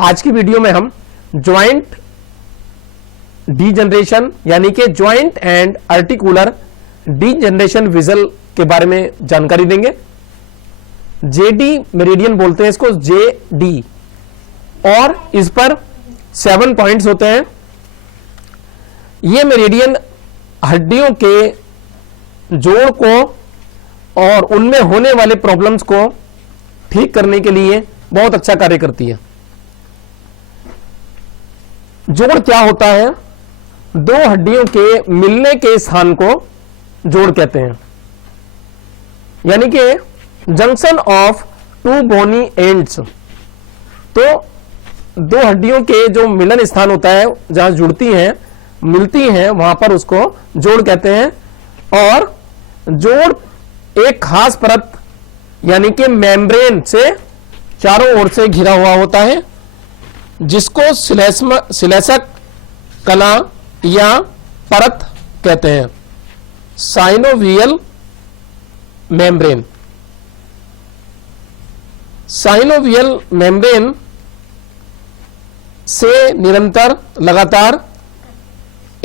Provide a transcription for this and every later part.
आज की वीडियो में हम ज्वाइंट डीजनरेशन यानी कि joint and articular degeneration vigil के बारे में जानकारी देंगे। जेडी मेरिडियन बोलते हैं इसको, जेडी, और इस पर 7 पॉइंट्स होते हैं। ये मेरिडियन हड्डियों के जोड़ को और उनमें होने वाले प्रॉब्लम्स को ठीक करने के लिए बहुत अच्छा कार्य करती है। जोड़ क्या होता है? दो हड्डियों के मिलने के स्थान को जोड़ कहते हैं, यानी कि junction of two bony ends. तो दो हड्डियों के जो मिलन स्थान होता है, जहां जुड़ती हैं, मिलती हैं, वहां पर उसको जोड़ कहते हैं। और जोड़ एक खास परत यानी कि मेम्ब्रेन से चारों ओर से घिरा हुआ होता है, जिसको श्लेष्मक कला या परत कहते हैं, साइनोवियल मेम्ब्रेन। साइनोवियल मेम्ब्रेन से निरंतर लगातार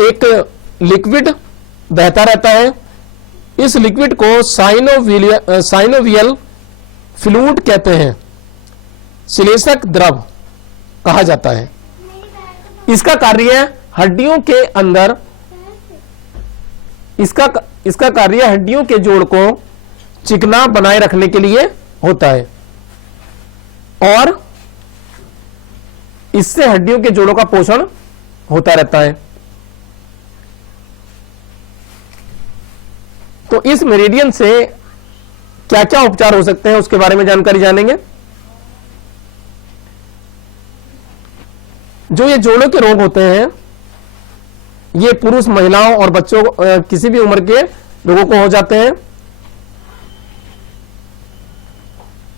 एक लिक्विड बहता रहता है। इस लिक्विड को साइनोवियल फ्लूइड कहते हैं, श्लेष्मक द्रव कहा जाता है। इसका कार्य हड्डियों के अंदर इसका कार्य हड्डियों के जोड़ को चिकना बनाए रखने के लिए होता है, और इससे हड्डियों के जोड़ों का पोषण होता रहता है। तो इस मेरिडियन से क्या क्या उपचार हो सकते हैं उसके बारे में जानकारी जानेंगे। जो ये जोड़ों के रोग होते हैं, ये पुरुष, महिलाओं और बच्चों, किसी भी उम्र के लोगों को हो जाते हैं,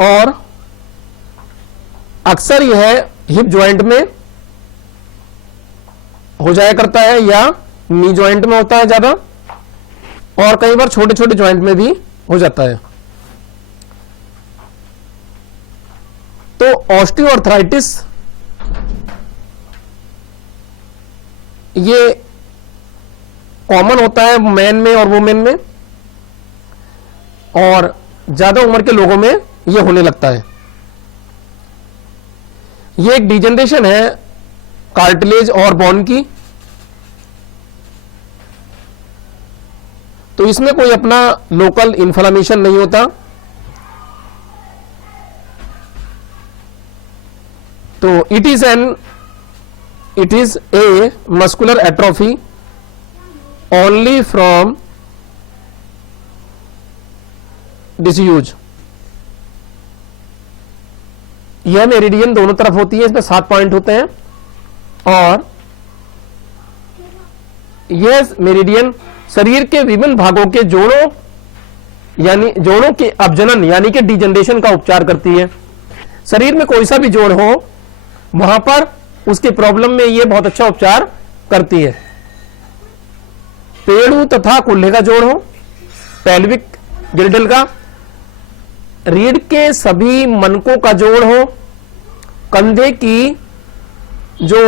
और अक्सर यह हिप जॉइंट में हो जाया करता है या नी जॉइंट में होता है ज्यादा, और कई बार छोटे छोटे जॉइंट में भी हो जाता है। तो ऑस्टियोआर्थराइटिस ये कॉमन होता है मैन में और वुमेन में, और ज्यादा उम्र के लोगों में ये होने लगता है। ये एक डिजनरेशन है कार्टिलेज और बोन की। तो इसमें कोई अपना लोकल इन्फ्लेमेशन नहीं होता। तो it is a muscular atrophy only from disuse. यह मेरिडियन दोनों तरफ होती है, इसमें 7 पॉइंट होते हैं, और यह मेरिडियन शरीर के विभिन्न भागों के जोड़ों के अपजनन यानी कि डिजनरेशन का उपचार करती है। शरीर में कोई सा भी जोड़ हो, वहां पर उसके प्रॉब्लम में यह बहुत अच्छा उपचार करती है। पेड़ू तथा कुल्हे का जोड़ हो, पेल्विक गिल्डल का, रीढ़ के सभी मनकों का जोड़ हो, कंधे की जो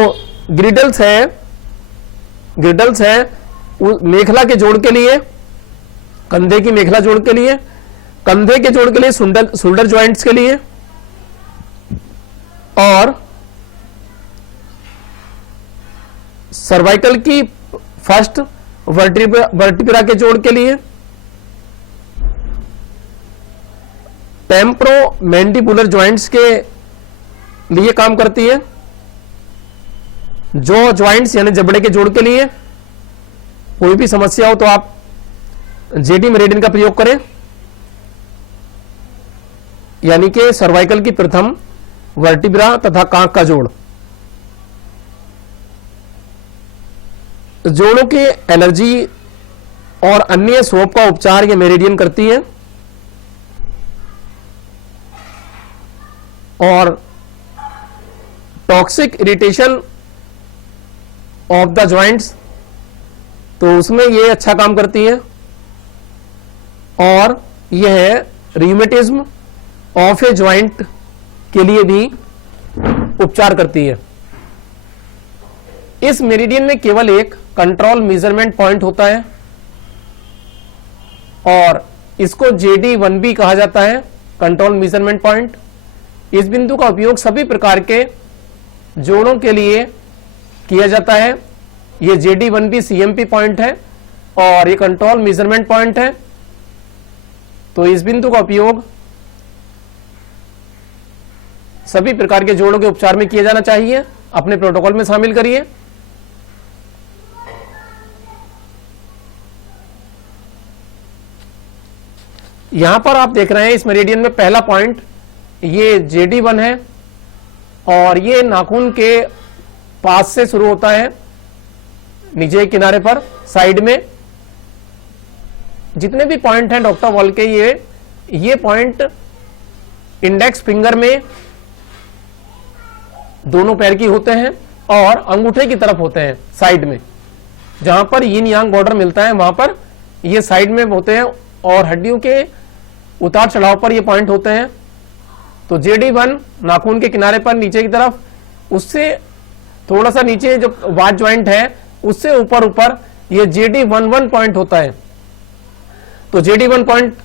ग्रिडल्स है मेखला के जोड़ के लिए, कंधे की मेखला जोड़ के लिए, कंधे के जोड़ के लिए, शोल्डर जॉइंट्स के लिए, और सर्वाइकल की फर्स्ट वर्टिब्रा के जोड़ के लिए, टेम्प्रोमैंडिबुलर जॉइंट्स के लिए काम करती है, जो जॉइंट्स यानी जबड़े के जोड़ के लिए। कोई भी समस्या हो तो आप जेडी मेरिडियन का प्रयोग करें, यानी कि सर्वाइकल की प्रथम वर्टिब्रा तथा कांक का जोड़। जोड़ों के एलर्जी और अन्य सोप का उपचार ये मेरिडियन करती है, और toxic irritation of the joints, तो उसमें ये अच्छा काम करती है। और यह रियूमेटिज्म ऑफ ए जॉइंट के लिए भी उपचार करती है। इस मेरिडियन में केवल एक कंट्रोल मेजरमेंट पॉइंट होता है और इसको JD1 भी कहा जाता है, कंट्रोल मेजरमेंट पॉइंट। इस बिंदु का उपयोग सभी प्रकार के जोड़ों के लिए किया जाता है। ये JD1 भी CMP पॉइंट है और ये कंट्रोल मेजरमेंट पॉइंट है। तो इस बिंदु का उपयोग सभी प्रकार के जोड़ों के उपचार में किया जाना चाहिए। अपने प्रोटोकॉल में शामिल करिए। यहां पर आप देख रहे हैं इस मेरिडियन में पहला पॉइंट ये JD1 है और ये नाखून के पास से शुरू होता है, नीचे किनारे पर साइड में। जितने भी पॉइंट हैं डॉक्टर वॉल के, ये पॉइंट इंडेक्स फिंगर में दोनों पैर की होते हैं और अंगूठे की तरफ होते हैं साइड में। जहां पर यिन यांग बॉर्डर मिलता है वहां पर ये साइड में होते हैं और हड्डियों के उतार चढ़ाव पर ये पॉइंट होते हैं। तो JD1 नाखून के किनारे पर नीचे की तरफ, उससे थोड़ा सा नीचे जो वाच ज्वाइंट है उससे ऊपर ऊपर ये JD11 पॉइंट होता है। तो JD1 पॉइंट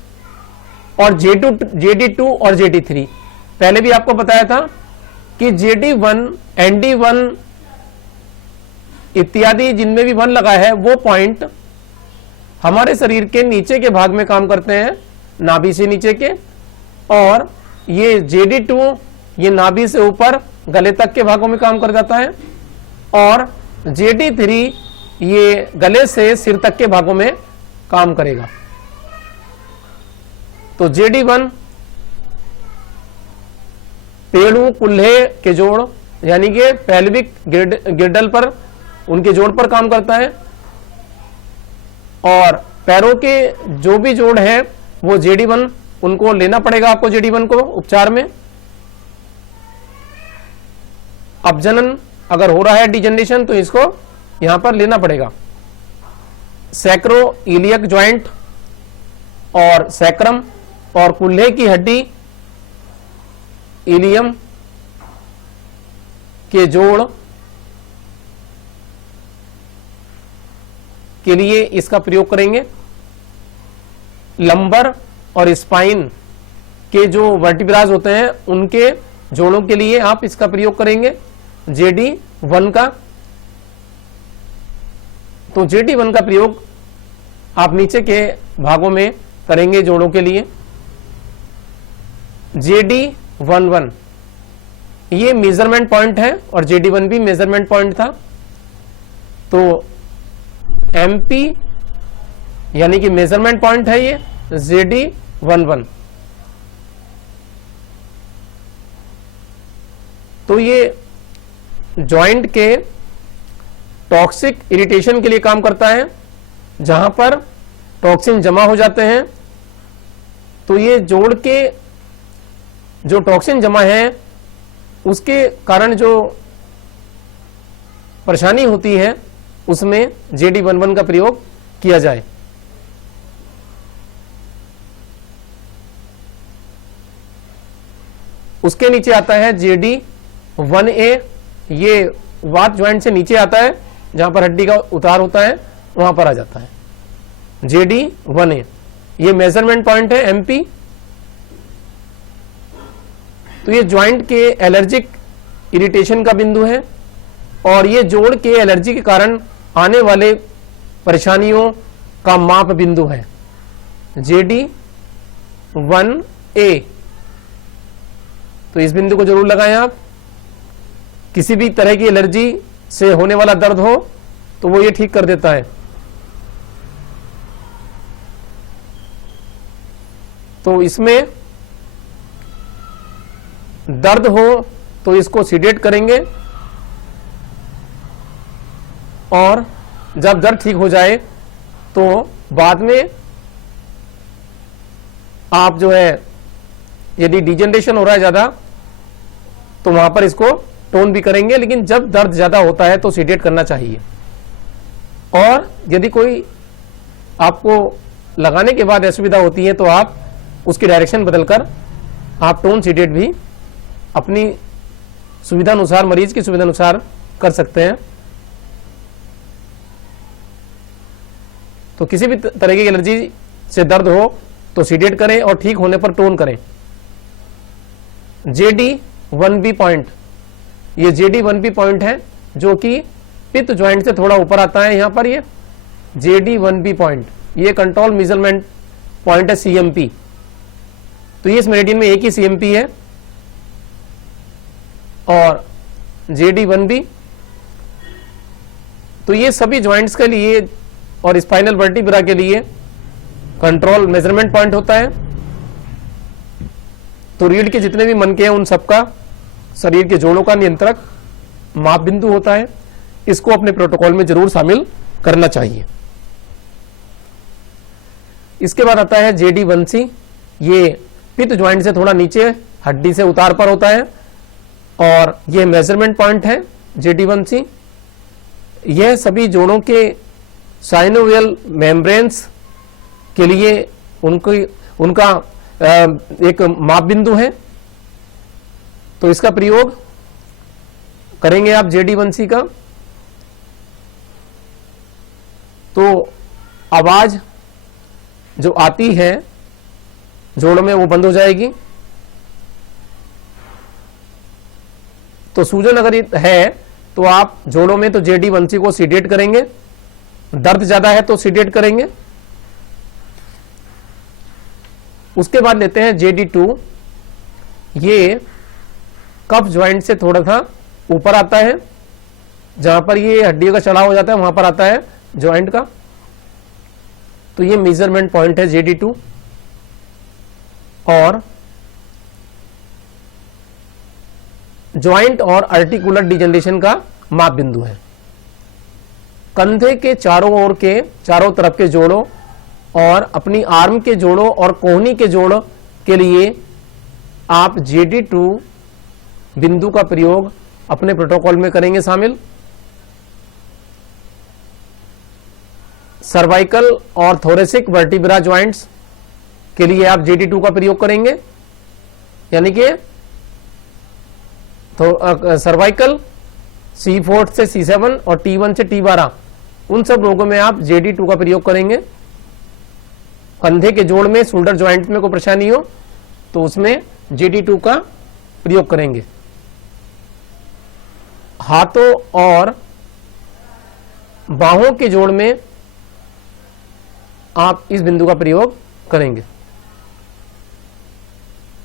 और JD2 और JD3 पहले भी आपको बताया था कि JD1, ND1 इत्यादि जिनमें भी 1 लगा है वो पॉइंट हमारे शरीर के नीचे के भाग में काम करते हैं, नाभि से नीचे के। और ये JD2 ये नाभि से ऊपर गले तक के भागों में काम कर जाता है और JD3 ये गले से सिर तक के भागों में काम करेगा। तो JD1 पेड़ू कुल्हे के जोड़ यानी कि पेल्विक गिर्डल पर उनके जोड़ पर काम करता है और पैरों के जो भी जोड़ है वो JD1 उनको लेना पड़ेगा आपको, JD1 को उपचार में। अपजनन अगर हो रहा है डिजनरेशन तो इसको यहां पर लेना पड़ेगा। सैक्रो इलियक ज्वाइंट और सैक्रम और कुल्हे की हड्डी इलियम के जोड़ के लिए इसका प्रयोग करेंगे। लंबर और स्पाइन के जो वर्टिब्राज होते हैं उनके जोड़ों के लिए आप इसका प्रयोग करेंगे JD1 का। तो JD1 का प्रयोग आप नीचे के भागों में करेंगे जोड़ों के लिए। JD11 ये मेजरमेंट पॉइंट है और JD1 भी मेजरमेंट पॉइंट था। तो MP यानी कि मेजरमेंट पॉइंट है ये JD11। तो ये जॉइंट के टॉक्सिक इरिटेशन के लिए काम करता है, जहां पर टॉक्सिन जमा हो जाते हैं। तो ये जोड़ के जो टॉक्सिन जमा है उसके कारण जो परेशानी होती है उसमें JD11 का प्रयोग किया जाए। उसके नीचे आता है JD1A, ये वात ज्वाइंट से नीचे आता है, जहां पर हड्डी का उतार होता है वहां पर आ जाता है JD1A। ये मेजरमेंट पॉइंट है MP। तो ये ज्वाइंट के एलर्जिक इरिटेशन का बिंदु है और ये जोड़ के एलर्जी के कारण आने वाले परेशानियों का माप बिंदु है JD1A। तो इस बिंदु को जरूर लगाएं आप। किसी भी तरह की एलर्जी से होने वाला दर्द हो तो वो ये ठीक कर देता है। तो इसमें दर्द हो तो इसको सीडेट करेंगे और जब दर्द ठीक हो जाए तो बाद में आप जो है यदि डिजेनरेशन हो रहा है ज्यादा तो वहां पर इसको टोन भी करेंगे, लेकिन जब दर्द ज्यादा होता है तो सीडेट करना चाहिए। और यदि कोई आपको लगाने के बाद असुविधा होती है तो आप उसकी डायरेक्शन बदलकर आप टोन सीडेट भी अपनी सुविधा अनुसार, मरीज की सुविधा अनुसार कर सकते हैं। तो किसी भी तरह की एलर्जी से दर्द हो तो सीडेट करें और ठीक होने पर टोन करें। JD1B पॉइंट, ये JD1B पॉइंट है जो कि पित्त ज्वाइंट से थोड़ा ऊपर आता है। यहां पर ये JD1B पॉइंट, ये कंट्रोल मेजरमेंट पॉइंट है CMP। तो ये इस मेरिडियन में एक ही CMP है। और JD1B, तो ये सभी ज्वाइंट्स के लिए और स्पाइनल वर्टिब्रा के लिए कंट्रोल मेजरमेंट पॉइंट होता है। तो रीढ़ के जितने भी मनके हैं उन सबका, शरीर के जोड़ों का नियंत्रक माप बिंदु होता है। इसको अपने प्रोटोकॉल में जरूर शामिल करना चाहिए। इसके बाद आता है JD1C, ये पित्त ज्वाइंट से थोड़ा नीचे हड्डी से उतार पर होता है और यह मेजरमेंट पॉइंट है JD1C। यह सभी जोड़ों के साइनोवियल मेम्ब्रेन्स के लिए उनका एक माप बिंदु है। तो इसका प्रयोग करेंगे आप JD1C का। तो आवाज जो आती है जोड़ों में वो बंद हो जाएगी। तो सूजन अगर है तो आप जोड़ों में तो JD1C को सीडेट करेंगे, दर्द ज्यादा है तो सीडेट करेंगे। उसके बाद लेते हैं JD2, ये कफ ज्वाइंट से थोड़ा सा ऊपर आता है, जहां पर ये हड्डियों का चढ़ाव हो जाता है वहां पर आता है ज्वाइंट का। तो ये मेजरमेंट पॉइंट है JD2। और ज्वाइंट और आर्टिकुलर डिजेनरेशन का माप बिंदु है। कंधे के चारों तरफ के जोड़ों और अपनी आर्म के जोड़ों और कोहनी के जोड़ के लिए आप JD2 बिंदु का प्रयोग अपने प्रोटोकॉल में करेंगे शामिल। सर्वाइकल और थोरेसिक वर्टिब्रा ज्वाइंट्स के लिए आप JD2 का प्रयोग करेंगे, यानी कि तो सर्वाइकल C4 से C7 और T1 से T12 उन सब रोगों में आप JD2 का प्रयोग करेंगे। कंधे के जोड़ में, शोल्डर ज्वाइंट में कोई परेशानी हो तो उसमें JD2 का प्रयोग करेंगे। हाथों और बाहों के जोड़ में आप इस बिंदु का प्रयोग करेंगे।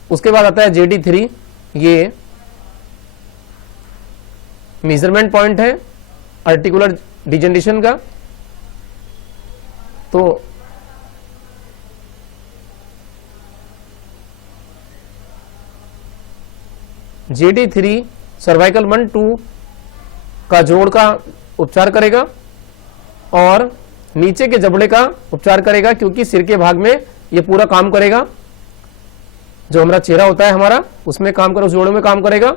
उसके बाद आता है JD3, ये मेजरमेंट पॉइंट है आर्टिकुलर डिजेनरेशन का। तो JD3 सर्वाइकल 1-2 का जोड़ का उपचार करेगा और नीचे के जबड़े का उपचार करेगा, क्योंकि सिर के भाग में ये पूरा काम करेगा। जो हमारा चेहरा होता है हमारा, उसमें काम करेगा, उस जोड़ों में काम करेगा।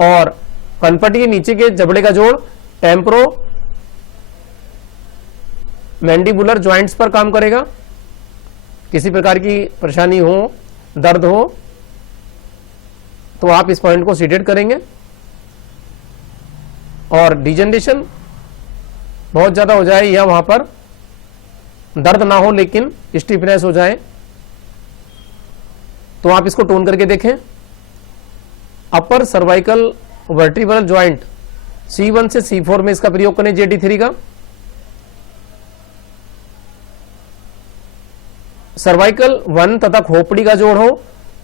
और कनपटी के नीचे के जबड़े का जोड़ टेम्पोरो मैंडिबुलर ज्वाइंट्स पर काम करेगा। किसी प्रकार की परेशानी हो, दर्द हो, तो आप इस पॉइंट को सीडेट करेंगे। और डिजेनरेशन बहुत ज्यादा हो जाए या वहां पर दर्द ना हो लेकिन स्टिफनेस हो जाए, तो आप इसको टोन करके देखें। अपर सर्वाइकल वर्टिब्रल ज्वाइंट C1 से C4 में इसका प्रयोग करें JD3 का। सर्वाइकल 1 तथा खोपड़ी का जोड़ हो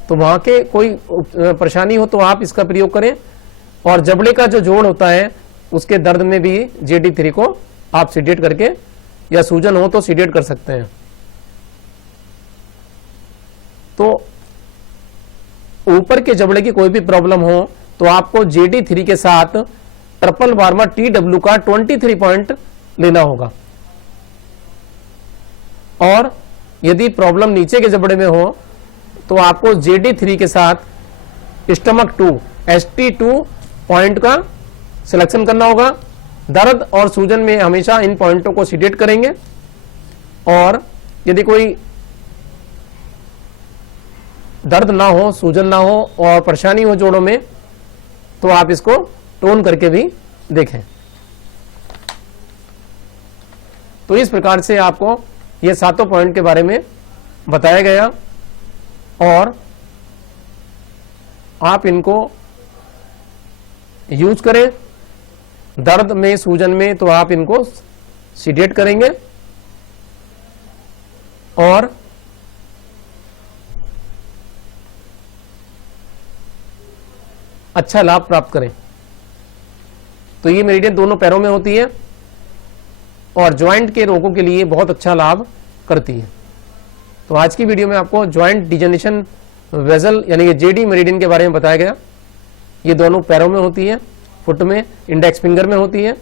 तो वहां के कोई परेशानी हो तो आप इसका प्रयोग करें। और जबड़े का जो जोड़ होता है उसके दर्द में भी JD3 को आप सीडेट करके, या सूजन हो तो सीडेट कर सकते हैं। तो ऊपर के जबड़े की कोई भी प्रॉब्लम हो तो आपको JD3 के साथ ट्रिपल बार्मा TW का 23 पॉइंट लेना होगा। और यदि प्रॉब्लम नीचे के जबड़े में हो तो आपको JD3 के साथ स्टमक 2 ST2 पॉइंट का सिलेक्शन करना होगा। दर्द और सूजन में हमेशा इन पॉइंटों को सीडेट करेंगे। और यदि कोई दर्द ना हो, सूजन ना हो और परेशानी हो जोड़ों में, तो आप इसको टोन करके भी देखें। तो इस प्रकार से आपको ये सातों पॉइंट के बारे में बताया गया और आप इनको यूज करें। दर्द में, सूजन में तो आप इनको सीडेट करेंगे और अच्छा लाभ प्राप्त करें। तो ये मेरिडियन दोनों पैरों में होती है और ज्वाइंट के रोगों के लिए बहुत अच्छा लाभ करती है। तो आज की वीडियो में आपको ज्वाइंट डिजेनरेशन वेजल यानी कि जेडी मेरिडियन के बारे में बताया गया। ये दोनों पैरों में होती है, फुट में, इंडेक्स फिंगर में होती है